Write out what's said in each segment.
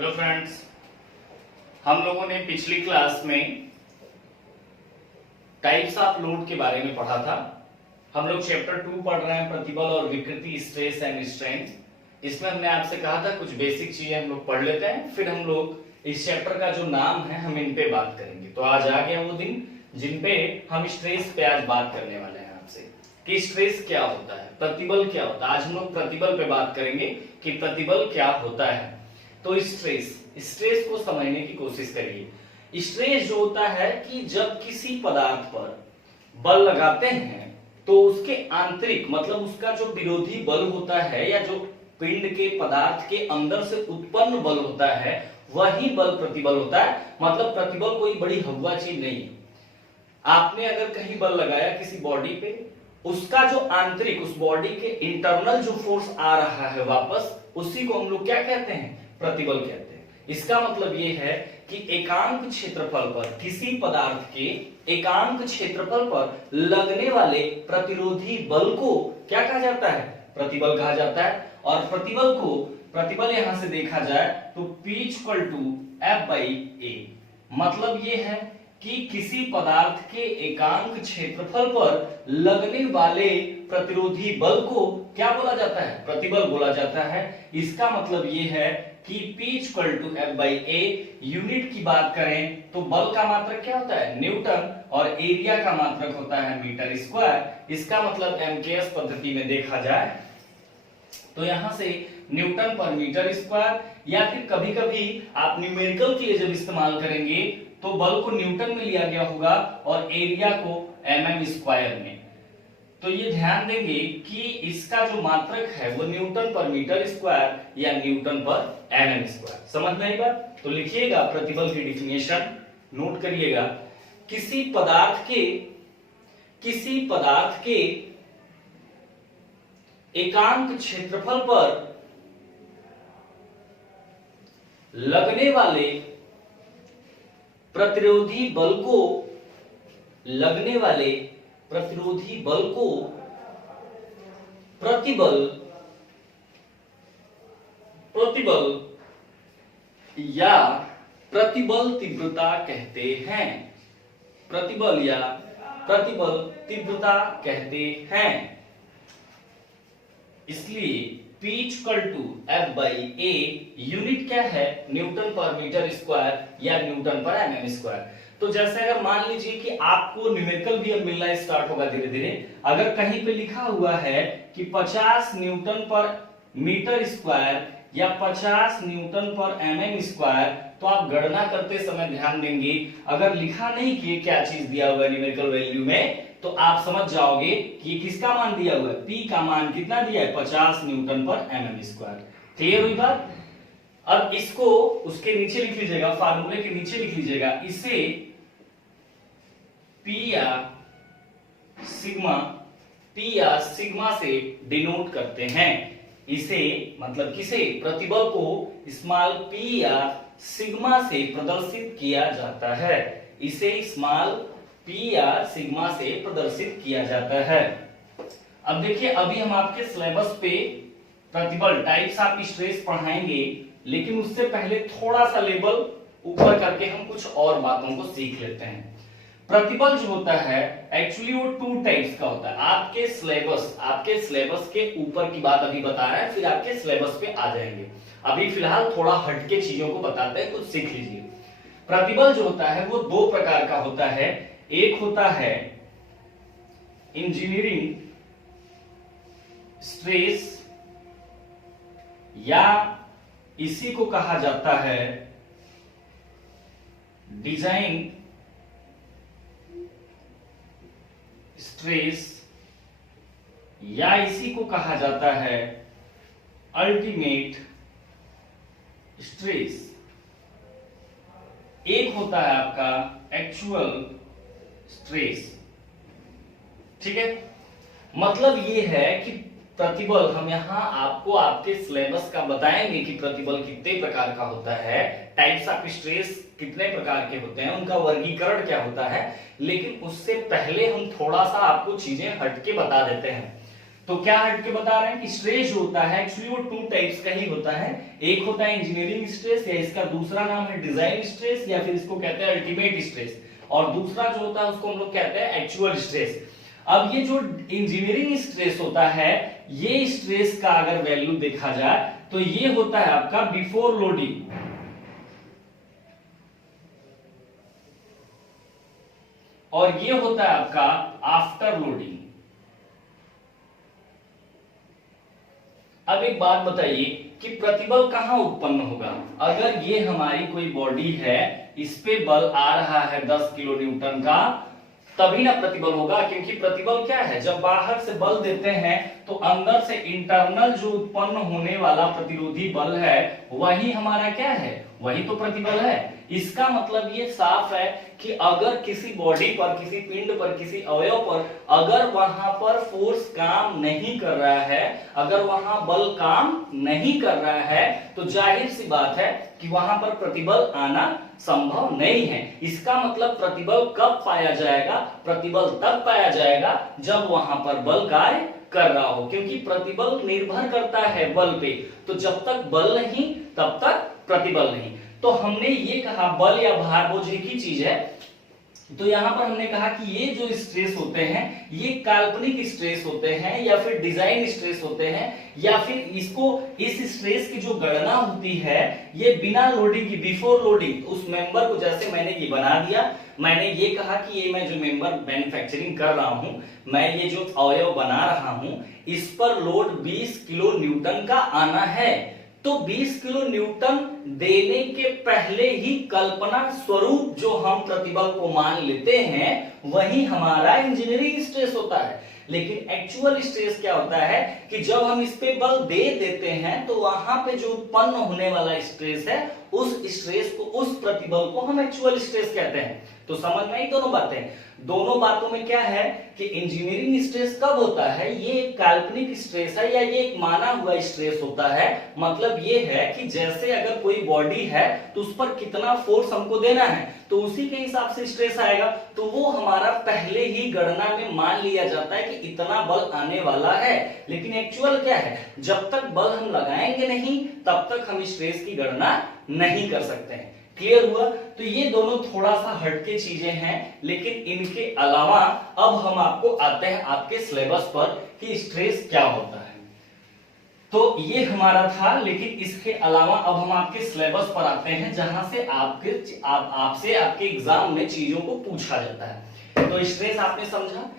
Hello friends, हम लोगों ने पिछली क्लास में टाइप्स ऑफ लोड के बारे में पढ़ा था। हम लोग चैप्टर 2 पढ़ रहे हैं, प्रतिबल और विकृति, स्ट्रेस एंड स्ट्रेंथ। इसमें हमने आपसे कहा था कुछ बेसिक चीजें हम लोग पढ़ लेते हैं, फिर हम लोग इस चैप्टर का जो नाम है हम इन पे बात करेंगे। तो आज आ गया वो दिन जिन पे हम स्ट्रेस पे आज बात करने वाले हैं आपसे कि स्ट्रेस क्या होता है, प्रतिबल क्या होता है। आज हम लोग प्रतिबल पे बात करेंगे कि प्रतिबल क्या होता है। तो स्ट्रेस को समझने की कोशिश करिए। स्ट्रेस जो होता है कि जब किसी पदार्थ पर बल लगाते हैं तो उसके आंतरिक मतलब उसका जो विरोधी बल होता है या जो पिंड के पदार्थ के अंदर से उत्पन्न बल होता है वही बल प्रतिबल होता है। मतलब प्रतिबल कोई बड़ी हवा चीज नहीं है। आपने अगर कहीं बल लगाया किसी बॉडी पे, उसका जो आंतरिक उस बॉडी के इंटरनल जो फोर्स आ रहा है वापस, उसी को हम लोग क्या कहते हैं, प्रतिबल कहते हैं। इसका मतलब यह है कि एकांक क्षेत्रफल पर किसी पदार्थ के एकांक क्षेत्रफल पर लगने वाले प्रतिरोधी बल को क्या कहा जाता है, प्रतिबल कहा जाता है। और प्रतिबल यहां से देखा जाए तो P = F/A। मतलब यह है कि किसी पदार्थ के एकांक क्षेत्रफल पर लगने वाले प्रतिरोधी बल को क्या बोला जाता है, प्रतिबल बोला जाता है। इसका मतलब यह है कि P = F/A। यूनिट की बात करें तो बल का मात्रक क्या होता है, न्यूटन, और एरिया का मात्रक होता है मीटर स्क्वायर। इसका मतलब MKS पद्धति में देखा जाए तो यहां से न्यूटन पर मीटर स्क्वायर, या फिर कभी कभी आप न्यूमेरिकल के लिए जब इस्तेमाल करेंगे तो बल को न्यूटन में लिया गया होगा और एरिया को mm स्क्वायर में। तो ये ध्यान देंगे कि इसका जो मात्रक है वो न्यूटन पर मीटर स्क्वायर या न्यूटन पर mm स्क्वायर। समझ में आई बात? तो लिखिएगा प्रतिबल की डिफिनेशन, नोट करिएगा। किसी पदार्थ के एकांक क्षेत्रफल पर लगने वाले प्रतिरोधी बल को प्रतिबल या प्रतिबल तीव्रता कहते हैं। प्रतिबल या प्रतिबल तीव्रता कहते हैं। इसलिए P = F/A, यूनिट क्या है, न्यूटन पर मीटर स्क्वायर या न्यूटन पर mm स्क्वायर। तो जैसे अगर मान लीजिए कि आपको न्यूमेरिकल भी अब मिलना स्टार्ट होगा धीरे धीरे। अगर कहीं पे लिखा हुआ है कि 50 न्यूटन पर मीटर स्क्वायर या 50 न्यूटन पर mm स्क्वायर, तो आप गणना करते समय ध्यान देंगे अगर लिखा नहीं कि क्या चीज दिया हुआ है न्यूमेरिकल वैल्यू में, तो आप समझ जाओगे कि किसका मान दिया हुआ है, P का मान कितना दिया है, 50 न्यूटन पर mm स्क्वायर। क्लियर हुई बात? अब इसको उसके नीचे लिख लीजिएगा, फार्मूले के नीचे लिख लीजिएगा। इसे P या सिग्मा से डिनोट करते हैं। इसे मतलब किसे, प्रतिबल को स्मॉल p या सिग्मा से प्रदर्शित किया जाता है। इसे स्मॉल p या सिग्मा से प्रदर्शित किया जाता है। अब देखिए, अभी हम आपके सिलेबस पे प्रतिबल टाइप्स ऑफ स्ट्रेस पढ़ाएंगे, लेकिन उससे पहले थोड़ा सा लेवल ऊपर करके हम कुछ और बातों को सीख लेते हैं। प्रतिबल जो होता है एक्चुअली वो 2 टाइप्स का होता है। आपके सिलेबस के ऊपर की बात अभी बता रहे हैं, फिर आपके सिलेबस पे आ जाएंगे। अभी फिलहाल थोड़ा हटके चीजों को बताते हैं, कुछ सीख लीजिए। प्रतिबल जो होता है वो 2 प्रकार का होता है। एक होता है इंजीनियरिंग स्ट्रेस, या इसी को कहा जाता है डिजाइन स्ट्रेस, या इसी को कहा जाता है अल्टीमेट स्ट्रेस। एक होता है आपका एक्चुअल स्ट्रेस। ठीक है, मतलब ये है कि प्रतिबल हम यहां आपको आपके सिलेबस का बताएंगे कि प्रतिबल कितने प्रकार का होता है, टाइप्स ऑफ स्ट्रेस कितने प्रकार के होते हैं, उनका वर्गीकरण क्या होता है। लेकिन उससे पहले हम थोड़ा सा आपको चीजें हटके बता देते हैं। तो क्या हट के बता रहे हैं कि स्ट्रेस जो होता है एक्चुअली वो टू टाइप्स का ही होता है। एक होता है इंजीनियरिंग स्ट्रेस, या इसका दूसरा नाम है डिजाइन स्ट्रेस, या फिर इसको कहते हैं अल्टीमेट स्ट्रेस, और दूसरा जो होता है उसको हम लोग कहते हैं एक्चुअल स्ट्रेस। अब ये जो इंजीनियरिंग स्ट्रेस होता है, ये स्ट्रेस का अगर वैल्यू देखा जाए तो ये होता है आपका बिफोर लोडिंग, और ये होता है आपका आफ्टर लोडिंग। अब एक बात बताइए कि प्रतिबल कहां उत्पन्न होगा? अगर ये हमारी कोई बॉडी है, इस पे बल आ रहा है 10 किलो न्यूटन का, तभी ना प्रतिबल होगा। क्योंकि प्रतिबल क्या है, जब बाहर से बल देते हैं तो अंदर से इंटरनल जो उत्पन्न होने वाला प्रतिरोधी बल है वही हमारा क्या है, वही तो प्रतिबल है। इसका मतलब ये साफ है कि अगर किसी बॉडी पर, किसी पिंड पर, किसी अवयव पर अगर वहां पर फोर्स काम नहीं कर रहा है, अगर वहां बल काम नहीं कर रहा है, तो जाहिर सी बात है कि वहां पर प्रतिबल आना संभव नहीं है। इसका मतलब प्रतिबल कब पाया जाएगा? प्रतिबल तब पाया जाएगा जब वहां पर बल कार्य कर रहा हो, क्योंकि प्रतिबल निर्भर करता है बल पे। तो जब तक बल नहीं तब तक प्रतिबल नहीं। तो हमने ये कहा बल या भार बोझ एक ही चीज है। तो यहां पर हमने कहा कि ये जो स्ट्रेस होते हैं ये काल्पनिक स्ट्रेस होते हैं, या फिर डिजाइन स्ट्रेस होते हैं, या फिर इसको, इस स्ट्रेस की जो गणना होती है ये बिना लोडिंग की, बिफोर लोडिंग, उस मेंबर को जैसे मैंने ये बना दिया, मैंने ये कहा कि ये मैं जो मेंबर मैन्युफैक्चरिंग कर रहा हूं, मैं ये जो अवयव बना रहा हूं, इस पर लोड 20 किलो न्यूटन का आना है। तो 20 किलो न्यूटन देने के पहले ही कल्पना स्वरूप जो हम प्रतिबल को मान लेते हैं वही हमारा इंजीनियरिंग स्ट्रेस होता है। लेकिन एक्चुअल स्ट्रेस क्या होता है कि जब हम इस पे बल दे देते हैं तो वहां पे जो उत्पन्न होने वाला स्ट्रेस है, उस स्ट्रेस को, उस प्रतिबल को हम एक्चुअल स्ट्रेस कहते हैं। तो समझ में आई दोनों बातें? दोनों बातों में क्या है कि इंजीनियरिंग स्ट्रेस कब होता है, ये एक काल्पनिक स्ट्रेस है या ये एक माना हुआ स्ट्रेस होता है। मतलब ये है कि जैसे अगर कोई बॉडी है तो उस पर कितना फोर्स हमको देना है, तो उसी के हिसाब से स्ट्रेस आएगा। तो वो हमारा पहले ही गणना में मान लिया जाता है कि इतना बल आने वाला है। लेकिन एक्चुअल क्या है, जब तक बल हम लगाएंगे नहीं तब तक हम स्ट्रेस की गणना नहीं कर सकते हैं। क्लियर हुआ? तो ये दोनों थोड़ा सा हटके चीजें हैं, लेकिन इनके अलावा अब हम आपको आते हैं आपके सिलेबस पर कि स्ट्रेस क्या होता है। तो ये हमारा था, लेकिन इसके अलावा अब हम आपके सिलेबस पर आते हैं जहां से आपसे आपके एग्जाम में चीजों को पूछा जाता है। तो स्ट्रेस आपने समझा,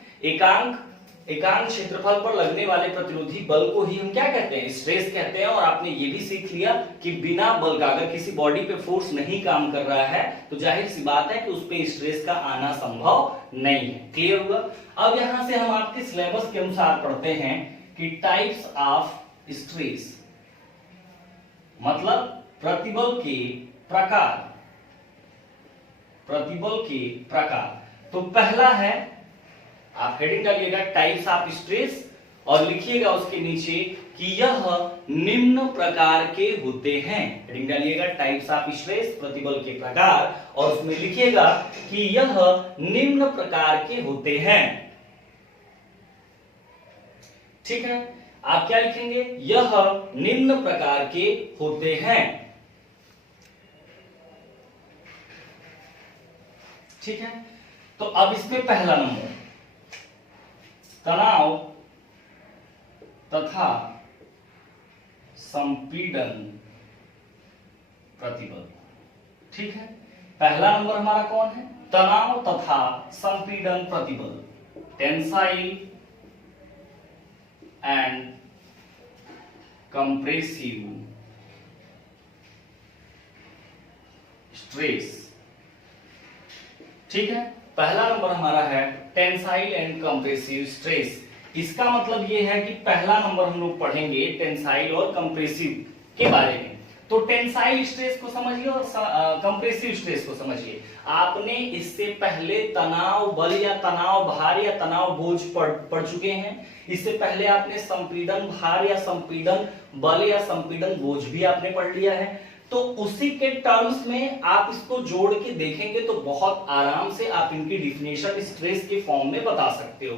एकांक क्षेत्रफल पर लगने वाले प्रतिरोधी बल को ही हम क्या कहते हैं, स्ट्रेस कहते हैं। और आपने ये भी सीख लिया कि बिना बल का अगर किसी बॉडी पे फोर्स नहीं काम कर रहा है तो जाहिर सी बात है कि उस पे स्ट्रेस का आना संभव नहीं है। क्लियर हुआ? अब यहां से हम आपके सिलेबस के अनुसार पढ़ते हैं कि टाइप्स ऑफ स्ट्रेस, मतलब प्रतिबल के प्रकार। प्रतिबल के प्रकार, तो पहला है, आप हेडिंग डालिएगा टाइप्स ऑफ स्ट्रेस और लिखिएगा उसके नीचे कि यह निम्न प्रकार के होते हैं। हेडिंग डालिएगा टाइप्स ऑफ स्ट्रेस, प्रतिबल के प्रकार, और उसमें लिखिएगा कि यह निम्न प्रकार के होते हैं। ठीक है, आप क्या लिखेंगे? यह निम्न प्रकार के होते हैं। ठीक है, तो अब इसमें पहला नंबर तनाव तथा संपीड़न प्रतिबल। ठीक है, पहला नंबर हमारा कौन है? तनाव तथा संपीड़न प्रतिबल, टेंसाइल एंड कंप्रेसिव स्ट्रेस। ठीक है, पहला नंबर हमारा है टेंसाइल एंड कंप्रेसिव स्ट्रेस। इसका मतलब ये है कि पहला नंबर हम लोग पढ़ेंगे टेंसाइल और कंप्रेसिव के बारे में। तो टेंसाइल स्ट्रेस को समझिए और कंप्रेसिव स्ट्रेस को समझिए। आपने इससे पहले तनाव बल या तनाव भार या तनाव बोझ पढ़ चुके हैं। इससे पहले आपने संपीड़न भार या संपीड़न बल या संपीड़न बोझ भी आपने पढ़ लिया है। तो उसी के टर्म्स में आप इसको जोड़ के देखेंगे तो बहुत आराम से आप इनकी डिफिनेशन स्ट्रेस के फॉर्म में बता सकते हो।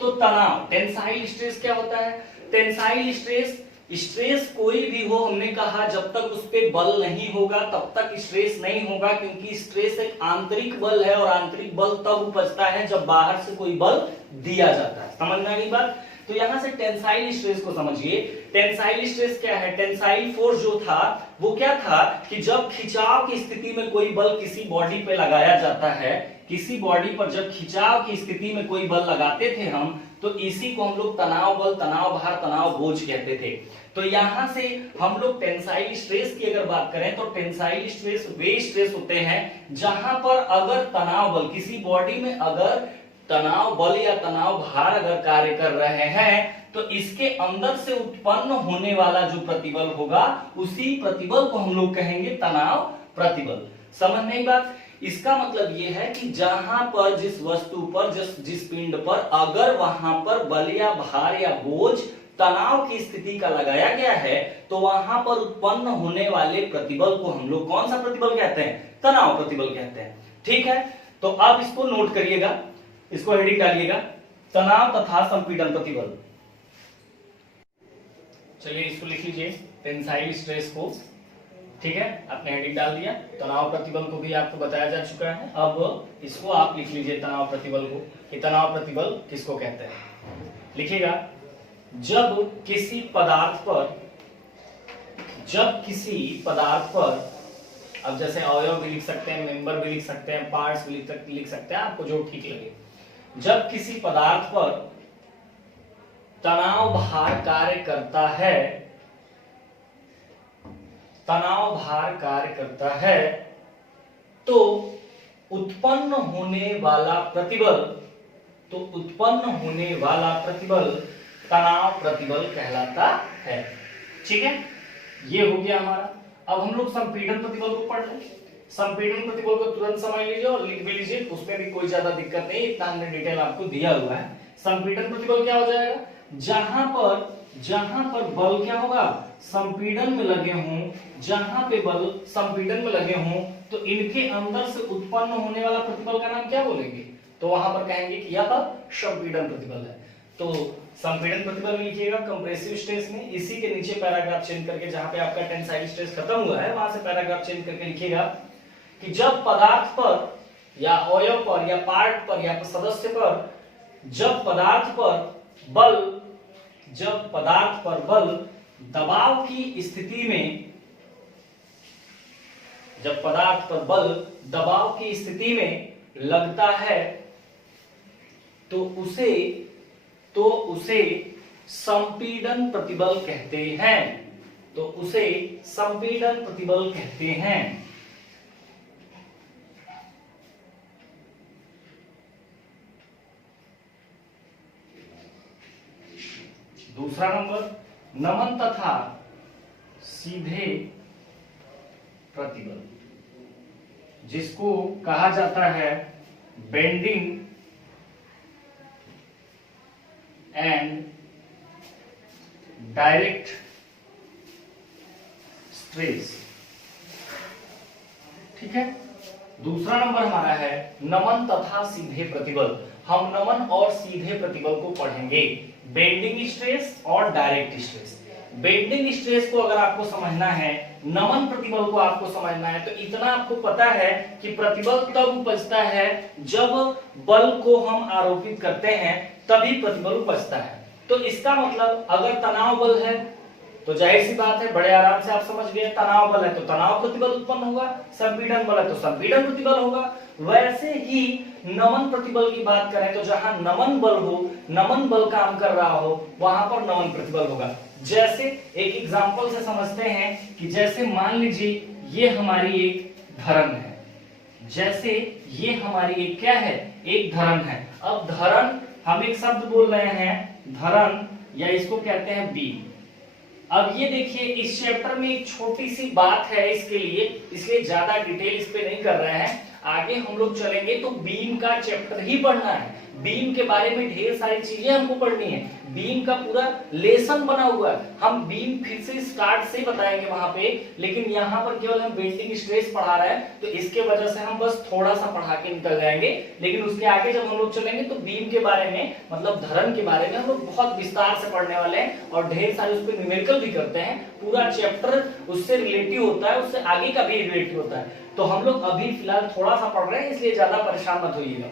तो तनाव, टेंसाइल स्ट्रेस क्या होता है? टेंसाइल स्ट्रेस, स्ट्रेस कोई भी हो, हमने कहा जब तक उस पे बल नहीं होगा तब तक स्ट्रेस नहीं होगा, क्योंकि स्ट्रेस एक आंतरिक बल है और आंतरिक बल तब उपजता है जब बाहर से कोई बल दिया जाता है। समझ में आ गई बात? तो यहां से टेंसाइल स्ट्रेस को समझिए। टेंसाइल स्ट्रेस क्या है? टेंसाइल फोर्स जो था वो क्या था कि जब खिंचाव की स्थिति में कोई बल किसी बॉडी पे लगाया जाता है, किसी बॉडी पर जब खिंचाव की स्थिति में कोई बल लगाते थे हम, तो इसी को हम लोग तनाव बल, तनाव भार, तनाव बोझ कहते थे। तो यहां से हम लोग टेंसाइल स्ट्रेस की अगर बात करें तो टेंसाइल स्ट्रेस वे स्ट्रेस होते हैं जहां पर अगर तनाव बल, किसी बॉडी में अगर तनाव बल या तनाव भार अगर कार्य कर रहे हैं तो इसके अंदर से उत्पन्न होने वाला जो प्रतिबल होगा उसी प्रतिबल को हम लोग कहेंगे तनाव प्रतिबल। समझ नहीं बात? इसका मतलब यह है कि जहां पर, जिस वस्तु पर, जिस पिंड पर अगर वहां पर बल या भार या बोझ तनाव की स्थिति का लगाया गया है तो वहां पर उत्पन्न होने वाले प्रतिबल को हम लोग कौन सा प्रतिबल कहते हैं? तनाव प्रतिबल कहते हैं। ठीक है, तो अब इसको नोट करिएगा, इसको हेडिंग डालिएगा, तनाव तथा संपीड़न प्रतिबल। चलिए इसको लिख लीजिए, टेंसाइल स्ट्रेस को। ठीक है, आपने हेडिंग डाल दिया। तनाव प्रतिबल को भी आपको बताया जा चुका है। अब इसको आप लिख लीजिए, तनाव प्रतिबल को, कि तनाव प्रतिबल किसको कहते हैं। लिखिएगा, जब किसी पदार्थ पर, अब जैसे अवयव भी लिख सकते हैं, मेंबर भी लिख सकते हैं, पार्ट्स भी लिख सकते हैं, आपको जो ठीक लगे। जब किसी पदार्थ पर तनाव भार कार्य करता है, तनाव भार कार्य करता है तो उत्पन्न होने वाला प्रतिबल, तनाव प्रतिबल कहलाता है। ठीक है, ये हो गया हमारा। अब हम लोग संपीड़न प्रतिबल को पढ़ लें। संपीड़न प्रतिबल को तुरंत समझ लीजिए और लिख भी लीजिए, उसमें भी कोई ज्यादा दिक्कत नहीं, इतना हमने डिटेल आपको दिया हुआ है। संपीड़न प्रतिबल क्या हो जाएगा? जहां पर बल क्या होगा? संपीड़न में लगे हों, जहां पे बल संपीड़न में लगे हों तो इनके अंदर से उत्पन्न होने वाला प्रतिबल का नाम क्या बोलेंगे? तो वहां पर कहेंगे कि यह संपीड़न प्रतिबल है। तो संपीड़न प्रतिबल लिखिएगा कंप्रेसिव स्ट्रेस में। इसी के नीचे पैराग्राफ चेंज करके, जहां पे आपका टेंसाइल स्ट्रेस खत्म हुआ है वहां से पैराग्राफ चेंज करके लिखिएगा कि जब पदार्थ पर या अवयव पर या पार्ट पर या सदस्य पर, जब पदार्थ पर बल दबाव की स्थिति में, जब पदार्थ पर बल दबाव की स्थिति में लगता है तो उसे संपीड़न प्रतिबल कहते हैं। तो उसे संपीड़न प्रतिबल कहते हैं। दूसरा नंबर, नमन तथा सीधे प्रतिबल, जिसको कहा जाता है बेंडिंग एंड डायरेक्ट स्ट्रेस। ठीक है, दूसरा नंबर हमारा है नमन तथा सीधे प्रतिबल। हम नमन और सीधे प्रतिबल को पढ़ेंगे, बेंडिंग स्ट्रेस और डायरेक्ट स्ट्रेस। बेंडिंग स्ट्रेस को अगर आपको समझना है, नमन प्रतिबल को आपको समझना है, तो इतना आपको पता है कि प्रतिबल तब उपजता है जब बल को हम आरोपित करते हैं, तभी प्रतिबल उपजता है। तो इसका मतलब अगर तनाव बल है तो जाहिर सी बात है, बड़े आराम से आप समझ गए, तनाव बल है तो तनाव प्रतिबल उत्पन्न होगा, संपीड़न बल है तो संपीड़न प्रतिबल होगा। वैसे ही नमन प्रतिबल की बात करें तो जहां नमन बल हो, नमन बल काम कर रहा हो, वहां पर नमन प्रतिबल होगा। जैसे एक एग्जांपल से समझते हैं कि जैसे मान लीजिए ये हमारी एक धरण है, जैसे ये हमारी एक क्या है? एक धरण है। अब धरण, हम एक शब्द बोल रहे हैं धरण, या इसको कहते हैं बीम। अब ये देखिए, इस चैप्टर में एक छोटी सी बात है इसके लिए, इसलिए ज्यादा डिटेल इस पे नहीं कर रहे हैं। आगे हम लोग चलेंगे तो बीम का चैप्टर ही पढ़ना है। बीम के बारे में ढेर सारी चीजें हमको पढ़नी है, बीम का पूरा लेसन बना हुआ है। हम बीम फिर से स्टार्ट से बताएंगे वहां पे, लेकिन यहाँ पर केवल हम बेंडिंग स्ट्रेस पढ़ा रहे हैं, तो इसके वजह से हम बस थोड़ा सा पढ़ा के निकल जाएंगे। लेकिन उसके आगे जब हम लोग चलेंगे तो बीम के बारे में, मतलब धरन के बारे में हम लोग बहुत विस्तार से पढ़ने वाले हैं और ढेर सारे उस पर न्यूमेरिकल भी करते हैं। पूरा चैप्टर उससे रिलेटिव होता है, उससे आगे का भी रिलेटिव होता है। तो हम लोग अभी फिलहाल थोड़ा सा पढ़ रहे हैं, इसलिए ज्यादा परेशान मत होइएगा।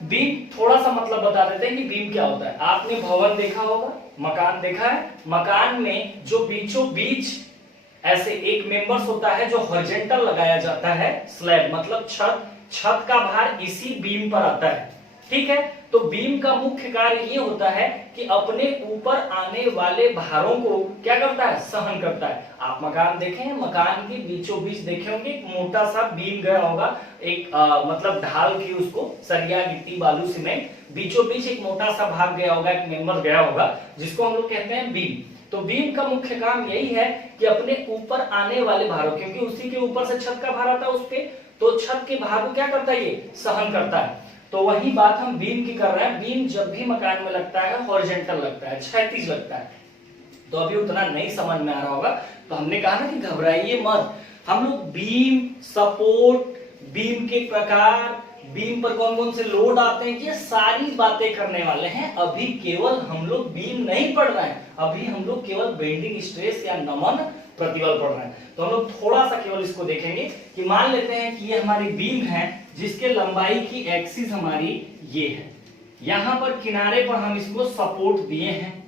बीम थोड़ा सा मतलब बता देते हैं कि बीम क्या होता है। आपने भवन देखा होगा, मकान देखा है, मकान में जो बीचों बीच ऐसे एक मेंबर्स होता है जो हॉरिजॉन्टल लगाया जाता है, स्लैब मतलब छत, छत का भार इसी बीम पर आता है, ठीक है। तो बीम का मुख्य कार्य ये होता है कि अपने ऊपर आने वाले भारों को क्या करता है, सहन करता है। आप मकान देखें, मकान के बीचों बीच देखे होंगे एक मोटा सा बीम गया होगा, एक मतलब ढाल की, उसको सरिया गिट्टी बालू सीमेंट, बीचों बीच एक मोटा सा भाग गया होगा, एक मेंबर गया होगा, जिसको हम लोग कहते हैं बीम। तो बीम का मुख्य काम यही है कि अपने ऊपर आने वाले भारों, क्योंकि उसी के ऊपर से छत का भार आता है उस पे, तो छत के भार को क्या करता है, ये सहन करता है। तो वही बात हम बीम की कर रहे हैं। बीम जब भी मकान में लगता है हॉरिजॉन्टल लगता है, क्षैतिज लगता है। तो अभी उतना नहीं समझ में आ रहा होगा, तो हमने कहा ना कि घबराइए मत। हम लोग बीम, सपोर्ट, बीम के प्रकार, बीम पर कौन कौन से लोड आते हैं, ये सारी बातें करने वाले हैं। अभी केवल हम लोग बीम नहीं पढ़ रहे हैं, अभी हम लोग केवल बेंडिंग स्ट्रेस या नमन प्रतिबल पढ़ रहे हैं। तो हम लोग थोड़ा सा केवल इसको देखेंगे कि मान लेते हैं कि ये हमारी बीम है, जिसके लंबाई की एक्सिस हमारी ये है। यहां पर किनारे पर हम इसको सपोर्ट दिए हैं।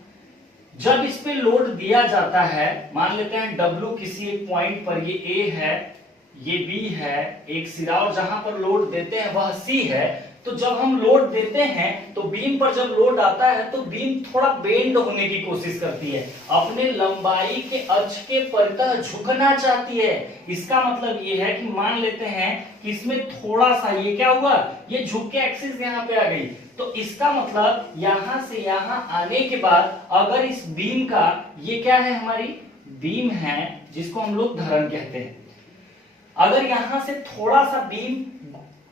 जब इस पे लोड दिया जाता है, मान लेते हैं W किसी एक पॉइंट पर, ये A है, ये B है, एक सिरा, और जहां पर लोड देते हैं वह C है। तो जब हम लोड देते हैं तो बीम पर जब लोड आता है तो बीम थोड़ा बेंड होने की कोशिश करती है, अपने लंबाई के अक्ष के परितः झुकना चाहती है। इसका मतलब ये है कि मान लेते हैं कि इसमें थोड़ा सा ये क्या हुआ, ये झुक के एक्सिस यहाँ पे आ गई। तो इसका मतलब यहां से यहां आने के बाद अगर इस बीम का, ये क्या है, हमारी बीम है जिसको हम लोग धरन कहते हैं, अगर यहां से थोड़ा सा बीम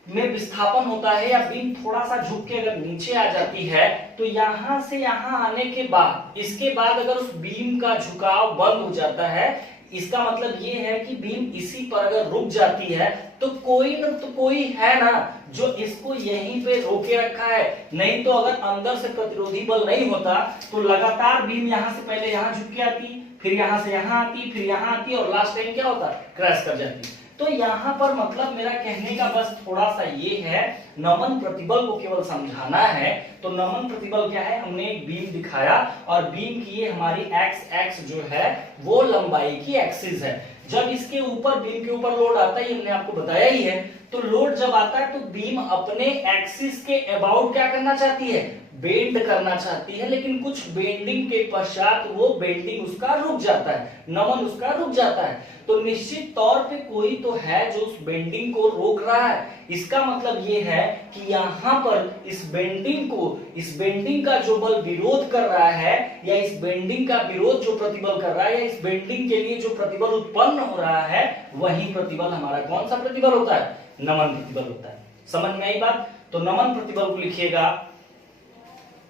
में विस्थापन होता है या बीम थोड़ा सा झुक के अगर नीचे आ जाती है, तो यहां से यहां आने के बाद, इसके बाद अगर उस बीम का झुकाव बंद हो जाता है, इसका मतलब ये है कि बीम इसी पर अगर रुक जाती है तो कोई न तो कोई है ना जो इसको यहीं पे रोके रखा है। नहीं तो अगर अंदर से प्रतिरोधी बल नहीं होता तो लगातार बीम यहां से पहले यहां झुक के आती, फिर यहां से यहां आती, फिर यहां आती, और लास्ट टाइम क्या होता, क्रैश कर जाती। तो यहां पर मतलब मेरा कहने का बस थोड़ा सा ये है, नमन प्रतिबल को केवल समझाना है। तो नमन प्रतिबल क्या है, हमने एक बीम दिखाया और बीम की ये हमारी एक्स जो है वो लंबाई की एक्सिस है। जब इसके ऊपर, बीम के ऊपर लोड आता है, हमने आपको बताया ही है, तो लोड जब आता है तो बीम अपने एक्सिस के अबाउट क्या करना चाहती है, बेंड करना चाहती है, लेकिन कुछ बेंडिंग के पश्चात वो बेंडिंग उसका रुक जाता है, नमन उसका रुक जाता है। तो निश्चित तौर पे कोई तो है जो उस बेंडिंग को रोक रहा है। इसका मतलब ये है कि यहां पर इस बेंडिंग का जो बल विरोध कर रहा है, या इस बेंडिंग का विरोध जो प्रतिबल कर रहा है, या इस बेंडिंग के लिए जो प्रतिबल उत्पन्न हो रहा है, वही प्रतिबल हमारा कौन सा प्रतिबल होता है, नमन प्रतिबल होता है। समझ में आई बात। तो नमन प्रतिबल को लिखिएगा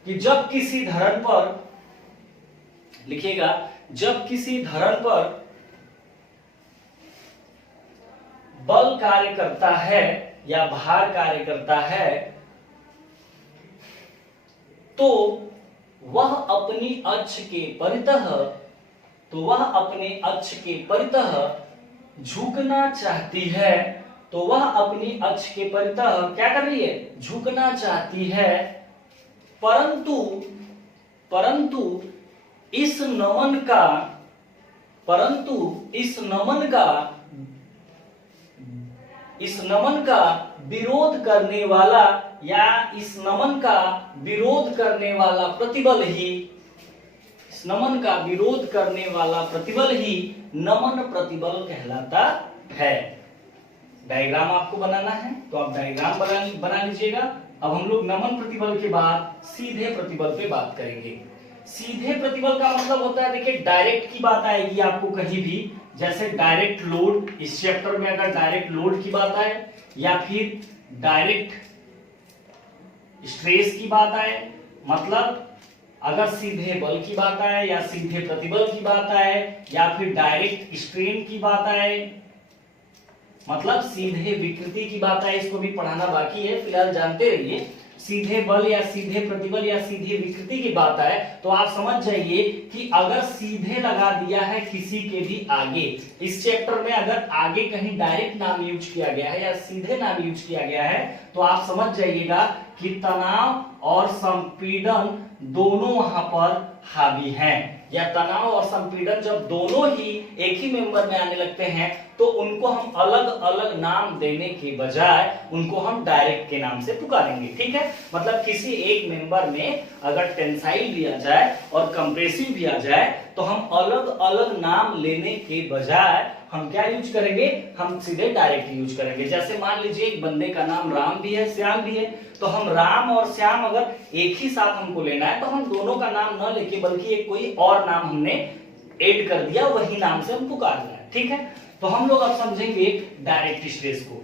कि जब किसी धरन पर, लिखिएगा, जब किसी धरन पर बल कार्य करता है या भार कार्य करता है, तो वह अपनी अक्ष के परितः, तो वह अपने अक्ष के परितः झुकना चाहती है। तो वह अपनी अक्ष के परितः क्या कर रही है, झुकना चाहती है, परंतु इस नमन का विरोध करने वाला, या इस नमन का विरोध करने वाला प्रतिबल ही, इस नमन का विरोध करने वाला प्रतिबल ही नमन प्रतिबल कहलाता है। डायग्राम आपको बनाना है तो आप डायग्राम बना लीजिएगा। अब हम लोग नमन प्रतिबल के बाद सीधे प्रतिबल पे बात करेंगे। सीधे प्रतिबल का मतलब होता है, देखिए डायरेक्ट की बात आएगी आपको कहीं भी, जैसे डायरेक्ट लोड, इस चैप्टर में अगर डायरेक्ट लोड की बात आए, या फिर डायरेक्ट स्ट्रेस की बात आए, मतलब अगर सीधे बल की बात आए या सीधे प्रतिबल की बात आए या फिर डायरेक्ट स्ट्रेन की बात आए, मतलब सीधे विकृति की बात आए, इसको भी पढ़ाना बाकी है, फिलहाल जानते रहिए। सीधे बल या सीधे प्रतिबल या सीधे विकृति की बात आए तो आप समझ जाइए कि अगर सीधे लगा दिया है किसी के भी आगे, इस चैप्टर में अगर आगे कहीं डायरेक्ट नाम यूज किया गया है या सीधे नाम यूज किया गया है तो आप समझ जाइएगा कि तनाव और संपीड़न दोनों वहां पर हावी हैं, या तनाव और संपीड़न जब दोनों ही एक ही मेंबर में आने लगते हैं तो उनको हम अलग अलग नाम देने के बजाय उनको हम डायरेक्ट के नाम से पुकारेंगे। ठीक है, मतलब किसी एक मेंबर में अगर टेंसाइल भी आ जाए और कंप्रेसिव भी आ जाए तो हम अलग अलग नाम लेने के बजाय हम क्या यूज करेंगे, हम सीधे डायरेक्ट यूज करेंगे। जैसे मान लीजिए एक बंदे का नाम राम भी है, श्याम भी है, तो हम राम और श्याम अगर एक ही साथ हमको लेना है तो हम दोनों का नाम न लेके बल्कि एक कोई और नाम हमने ऐड कर दिया, वही नाम से हम पुकार रहे हैं। ठीक है, तो हम लोग अब समझेंगे डायरेक्ट स्ट्रेस को।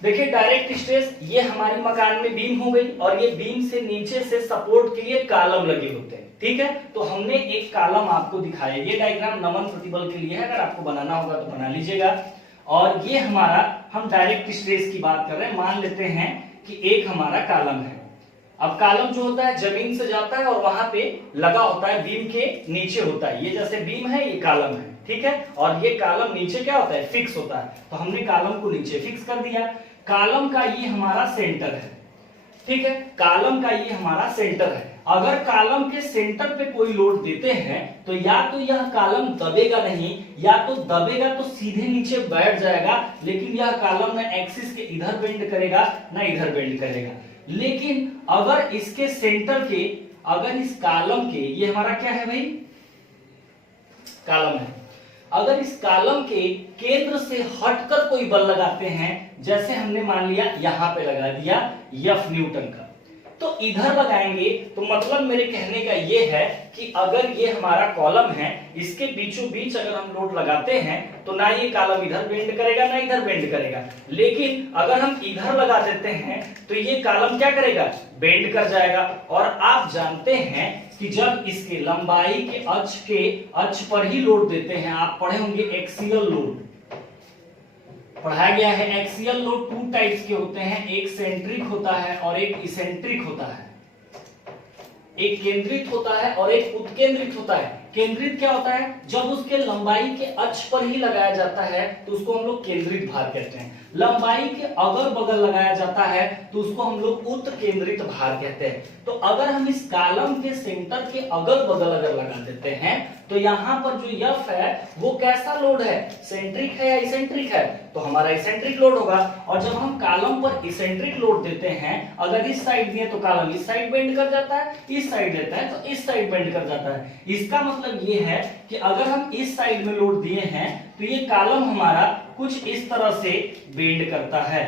देखिए डायरेक्ट स्ट्रेस, ये हमारी मकान में बीम हो गई और ये बीम से नीचे से सपोर्ट के लिए कालम लगे होते हैं। ठीक है, तो हमने एक कालम आपको दिखाया, ये डायग्राम नमन प्रतिबल के लिए है, अगर आपको बनाना होगा तो बना लीजिएगा। और ये हमारा, हम डायरेक्ट स्ट्रेस की बात कर रहे हैं, मान लेते हैं कि एक हमारा कालम है। अब कालम जो होता है जमीन से जाता है और वहां पे लगा होता है, बीम के नीचे होता है, ये जैसे बीम है ये कालम है। ठीक है, और ये कालम नीचे क्या होता है, फिक्स होता है, तो हमने कालम को नीचे फिक्स कर दिया। कालम का ये हमारा सेंटर है। ठीक है, कालम का ये हमारा सेंटर है। अगर कालम के सेंटर पे कोई लोड देते हैं तो या तो यह कालम दबेगा नहीं, या तो दबेगा तो सीधे नीचे बैठ जाएगा, लेकिन यह कालम ना एक्सिस के इधर बेंड करेगा ना इधर बेंड करेगा। लेकिन अगर इसके सेंटर के, अगर इस कालम के, ये हमारा क्या है भाई, कालम है, अगर इस कालम के केंद्र से हटकर कोई बल लगाते हैं, जैसे हमने मान लिया यहां पे लगा दिया F न्यूटन का, तो इधर लगाएंगे, तो मतलब मेरे कहने का ये है कि अगर ये हमारा कॉलम है, इसके बीचों बीच अगर हम लोड लगाते हैं तो ना ये कॉलम इधर बेंड करेगा ना इधर बेंड करेगा। लेकिन अगर हम इधर लगा देते हैं तो ये कॉलम क्या करेगा, बेंड कर जाएगा। और आप जानते हैं कि जब इसके लंबाई के अक्ष पर ही लोड देते हैं, आप पढ़े होंगे एक्सियल लोड, पढ़ाया गया है। एक्सियल लोड टू टाइप्स के होते हैं, एक सेंट्रिक होता है और एक इसेंट्रिक होता है। एक केंद्रित होता है और एक उत्केंद्रित होता है। केंद्रित क्या होता है, जब उसके लंबाई के अक्ष पर ही लगाया जाता है तो उसको हम लोग केंद्रित भार कहते हैं। लंबाई के अगल बगल लगाया जाता है तो उसको हम लोग उत्केंद्रित भार कहते हैं। तो अगर हम इस कॉलम के सेंटर के अगल बगल अगर लगा देते हैं तो यहाँ पर जो F है वो कैसा लोड है, सेंट्रिक है या इसेंट्रिक है, तो हमारा इसेंट्रिक लोड होगा। और जब हम कॉलम पर इसेंट्रिक लोड देते हैं, अगर इस साइड दिए तो कॉलम इस साइड बेंड कर जाता है, इस साइड देता है तो इस साइड बेंड कर जाता है। इसका मतलब ये है कि अगर हम इस साइड में लोड दिए हैं तो ये कॉलम हमारा कुछ इस तरह से बेंड करता है।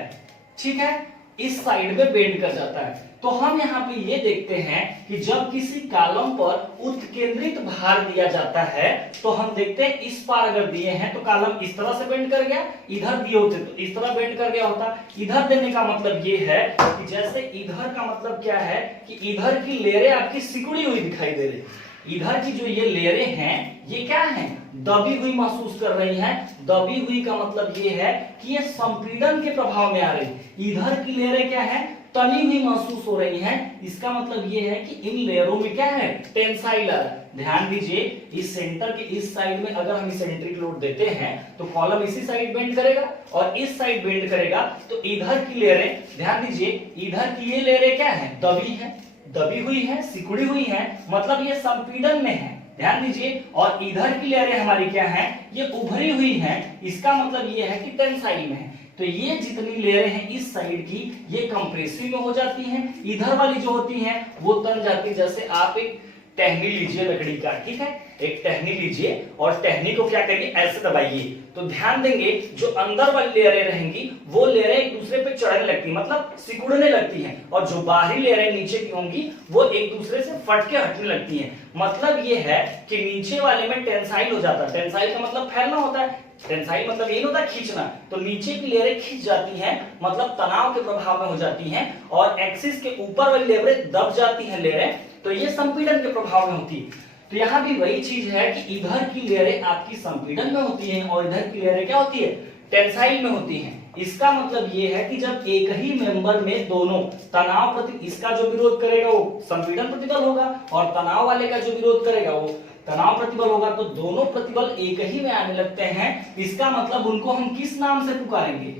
ठीक है, इस साइड में बेंड कर जाता है। तो हम यहाँ पे ये देखते हैं कि जब किसी कॉलम पर उत्केंद्रित भार दिया जाता है तो हम देखते हैं इस पार अगर दिए हैं तो कॉलम इस तरह से बेंड कर गया, इधर दिए होते तो इस तरह बेंड कर गया होता। इधर देने का मतलब ये है कि जैसे इधर का मतलब क्या है कि इधर की लेयरें आपकी सिकुड़ी हुई दिखाई दे रही, इधर की जो ये लेयरें हैं ये क्या हैं, दबी हुई महसूस कर रही हैं। दबी हुई का मतलब ये है कि ये संपीड़न के प्रभाव में आ रही। इधर की लेयरें क्या है, तनी हुई महसूस हो रही हैं। इसका मतलब ये है कि इन लेयरों में क्या है, टेंसाइल। ध्यान दीजिए, इस सेंटर के इस साइड में अगर हम इसेंट्रिक लोड देते हैं तो कॉलम इसी साइड बेंड करेगा और इस साइड बेंड करेगा। तो इधर की लेयरें, ध्यान दीजिए, इधर की ये लेयरें क्या है, दबी है, दबी हुई है, सिकुड़ी हुई है, मतलब ये संपीड़न में है। ध्यान दीजिए, और इधर की लेयरें हमारी क्या है, ये उभरी हुई हैं। इसका मतलब ये है कि टेंसाइल में है। तो ये जितनी लेयरें हैं इस साइड की, ये कंप्रेसिव में हो जाती हैं। इधर वाली जो होती हैं वो तन जाती। जैसे आप एक टहनी लीजिए लकड़ी का, ठीक है, एक टहनी लीजिए और टहनी को क्या करिए, ऐसे दबाइए, तो ध्यान देंगे जो अंदर वाली लेयरें रहेंगी वो लेयरें एक दूसरे पे चढ़ने लगती, मतलब सिकुड़ने लगती हैं, और जो बाहरी लेयरें नीचे की होंगी वो एक दूसरे से फट के हटने लगती हैं। मतलब ये है कि नीचे वाले में टेंसाइल हो जाता है। टेंसाइल का मतलब फैलना होता है। टेंसाइल मतलब ये होता है खींचना, तो नीचे की लेयरें खींच जाती हैं, मतलब तनाव के प्रभाव में हो जाती हैं, और एक्सिस के ऊपर वाली लेयरें दब जाती हैं लेयरें, तो ये संपीड़न के प्रभाव में होती है। तो यहाँ भी वही चीज है कि इधर की लेयरें आपकी संपीड़न में होती हैं और इधर की लेयरें क्या होती है, टेंसाइल में होती हैं। इसका मतलब ये है कि जब एक ही मेंबर में दोनों तनाव प्रति, इसका जो विरोध करेगा वो संपीड़न प्रतिबल होगा और तनाव वाले का जो विरोध करेगा वो तनाव प्रतिबल होगा, तो दोनों प्रतिबल एक ही में आने लगते हैं। इसका मतलब उनको हम किस नाम से पुकारेंगे,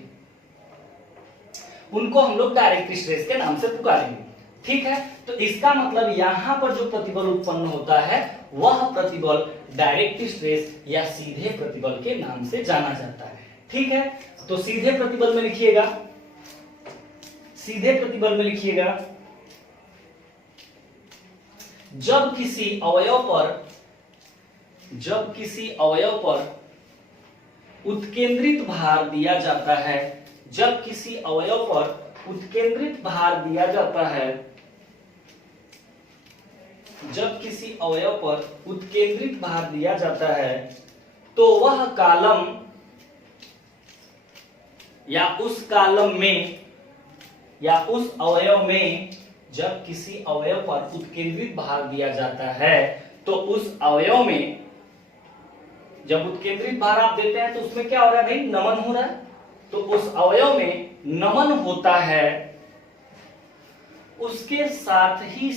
उनको हम लोग डायरेक्ट स्ट्रेस के नाम से पुकारेंगे। ठीक है, तो इसका मतलब यहां पर जो प्रतिबल उत्पन्न होता है वह प्रतिबल डायरेक्ट स्ट्रेस या सीधे प्रतिबल के नाम से जाना जाता है। ठीक है, तो सीधे प्रतिबल में लिखिएगा, सीधे प्रतिबल में लिखिएगा जब किसी अवयव पर उत्केंद्रित भार दिया जाता है, जब किसी अवयव पर उत्केंद्रित भार दिया जाता है, जब किसी अवयव पर उत्केंद्रित भार दिया जाता है, तो वह कॉलम या उस कॉलम में या उस अवयव में, जब किसी अवयव पर उत्केंद्रित भार दिया जाता है तो उस अवयव में जब उत्केंद्रित भार आप देते हैं तो उसमें क्या हो रहा है भाई, नमन हो रहा है, तो उस अवयव में नमन होता है। उसके साथ ही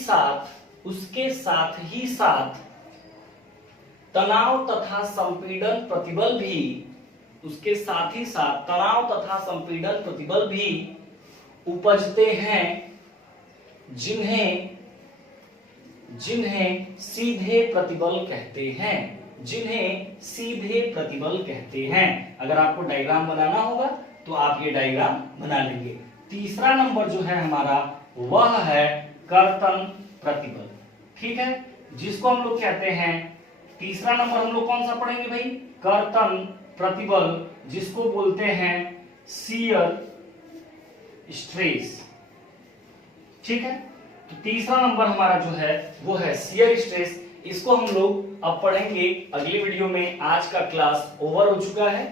साथ तनाव तथा संपीड़न प्रतिबल भी, उसके साथ ही साथ तनाव तथा संपीड़न प्रतिबल भी उपजते हैं, जिन्हें सीधे प्रतिबल कहते हैं, जिन्हें सीधे प्रतिबल कहते हैं। अगर आपको डायग्राम बनाना होगा तो आप ये डायग्राम बना लेंगे। तीसरा नंबर जो है हमारा वह है कर्तन प्रतिबल। ठीक है, जिसको हम लोग कहते हैं, तीसरा नंबर हम लोग कौन सा पढ़ेंगे भाई, कर्तन प्रतिबल, जिसको बोलते हैं शियर स्ट्रेस। ठीक है, तो तीसरा नंबर हमारा जो है वो है शियर स्ट्रेस। इसको हम लोग अब पढ़ेंगे अगली वीडियो में। आज का क्लास ओवर हो चुका है,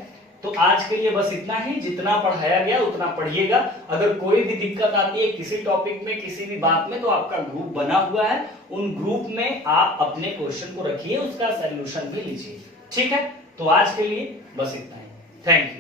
तो आज के लिए बस इतना ही। जितना पढ़ाया गया उतना पढ़िएगा। अगर कोई भी दिक्कत आती है किसी टॉपिक में, किसी भी बात में, तो आपका ग्रुप बना हुआ है, उन ग्रुप में आप अपने क्वेश्चन को रखिए, उसका सॉल्यूशन भी लीजिए। ठीक है, तो आज के लिए बस इतना ही। Thank you.